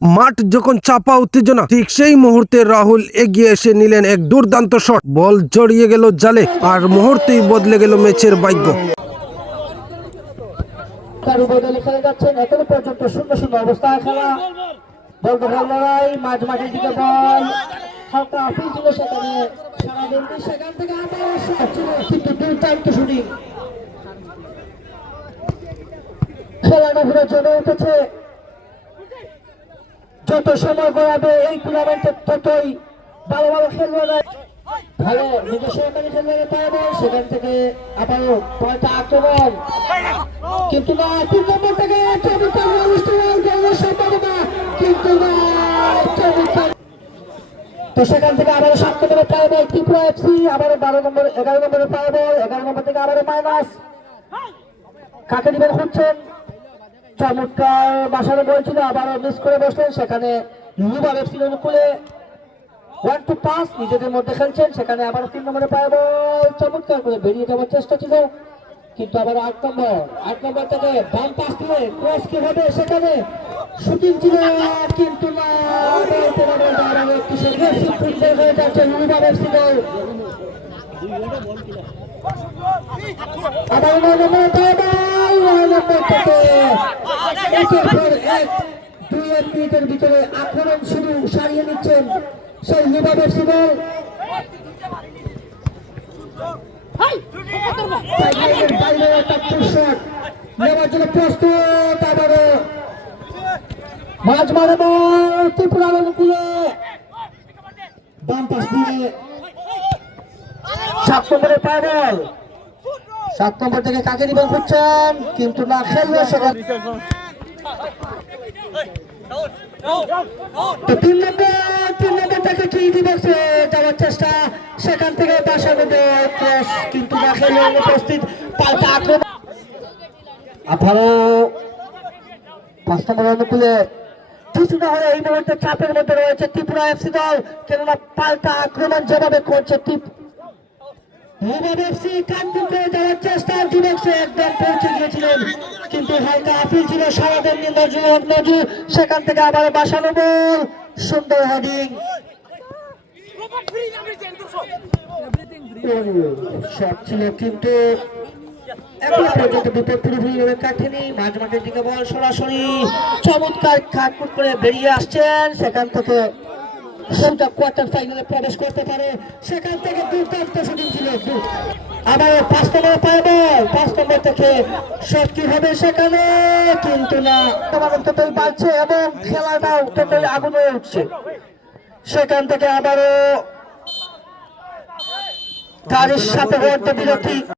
মাঠ যখন চাপা উত্তেজনা, ঠিক সেই মুহূর্তে রাহুল এগিয়ে এসে নিলেন এক দুর্দান্ত শট। বল জড়িয়ে গেল জালে, আর মুহূর্তেই বদলে গেল ম্যাচের ভাগ্য। এখনো পর্যন্ত 0-0 অবস্থা খেলা। বল দখল লড়াই, মাঝ মাঠের দিকে বল হালকা আফিল ছিল সেখানে, সারাদিন সেখান থেকে আবার শট ছিল, কিন্তু দুর্দান্ত শুটিং। খেলাটা ঘুরে জমে উঠেছে। যত সময় গড়াবে এই টুর্নামেন্টে ততই ভালো ভালো খেলবে, ভালো নিজস্ব খেলবে পারবে। সেখান থেকে আবারও পয়েন্ট আক্রমণ, কিন্তু না 3 নম্বর থেকে চমৎকার সম্ভাবনা, কিন্তু না চমৎকার। তো সেখান থেকে আবারও 7 নম্বরে পাইবে ত্রিপুরা এফসি, আবারও 12 নম্বর 11 নম্বরে পাইবে, 11 নম্বর থেকে আবারও মাইনাস। কাকে দিবেন খুঁজছেন, চমৎকার বাসানো বলছিল, আবারও মিস করে বসলেন। সেখানে লিভার এফসি অনুকূলে 1-2 পাস নিজেদের মধ্যে খেলছেন। সেখানে আবার 3 নম্বরে পাইব, চমৎকার করে বেরিয়ে যাওয়ার চেষ্টা ছিল, কিন্তু আবার 8 নম্বর থেকে বাম পাস দিয়ে ক্রস কি হবে, সেখানে শুটিং ছিল, কিন্তু না একটি সেগ্রেসিভ ফুটবল হয়ে যাচ্ছে লিভার এফসি দল। আবার 9 নম্বরে পাইব, 9 নম্বর থেকে একের পর এক 2 মিনিটের ভিতরে আক্রমণ শুরু সারিয়ে নিচ্ছেন সেই লিভার এফসি দল। বাইরে একটা শট নেওয়ার জন্য প্রস্তুত, আবারও মাঝ মারে বল ত্রিপুরার অনুকূলে বাম পাশ দিয়ে 7 নম্বরে পায় বল। 7 নম্বর থেকে কাকে দিবেন খুঁজছেন, কিন্তু না খেলবে সেখানে। তো 3 নম্বর থেকে কি দিবসে যাওয়ার চেষ্টা, সেখান থেকে বাসানো ক্রস, কিন্তু না খেলে উপস্থিত পাল্টা আক্রমণ। আবারও 5 নম্বর অনুকূলে কিছু না হলে এই মুহূর্তে চাপের মধ্যে রয়েছে ত্রিপুরা এফসি দল, কেননা পাল্টা আক্রমণ যেভাবে করছে যাওয়ার চেষ্টা, ডিবক্সে একদম পৌঁছে গিয়েছিলেন, কিন্তু হালকা আফিল ছিল সারাদিন নজু। সেখান থেকে আবার বাসানো বল, সুন্দর হেডিং শট ছিল, কিন্তু এখন পর্যন্ত বিপদ পুরোপুরি কাটেনি। মাঝ মাঠের দিকে বল সরাসরি চমৎকার খাটকুট করে বেরিয়ে আসছেন, সেখান থেকে কোয়ার্টার ফাইনালে প্রবেশ করতে পারে। সেখান থেকে দুর্দান্ত শুটিং ছিল। আবার 5 নম্বরে পাইবে, 5 নম্বর থেকে শট কি হবে সেখানে, কিন্তু না ততই বাড়ছে এবং খেলাটাও ততই আগুন হয়ে উঠছে। সেখান থেকে আবারও গাড়ির সাথে বিরতি।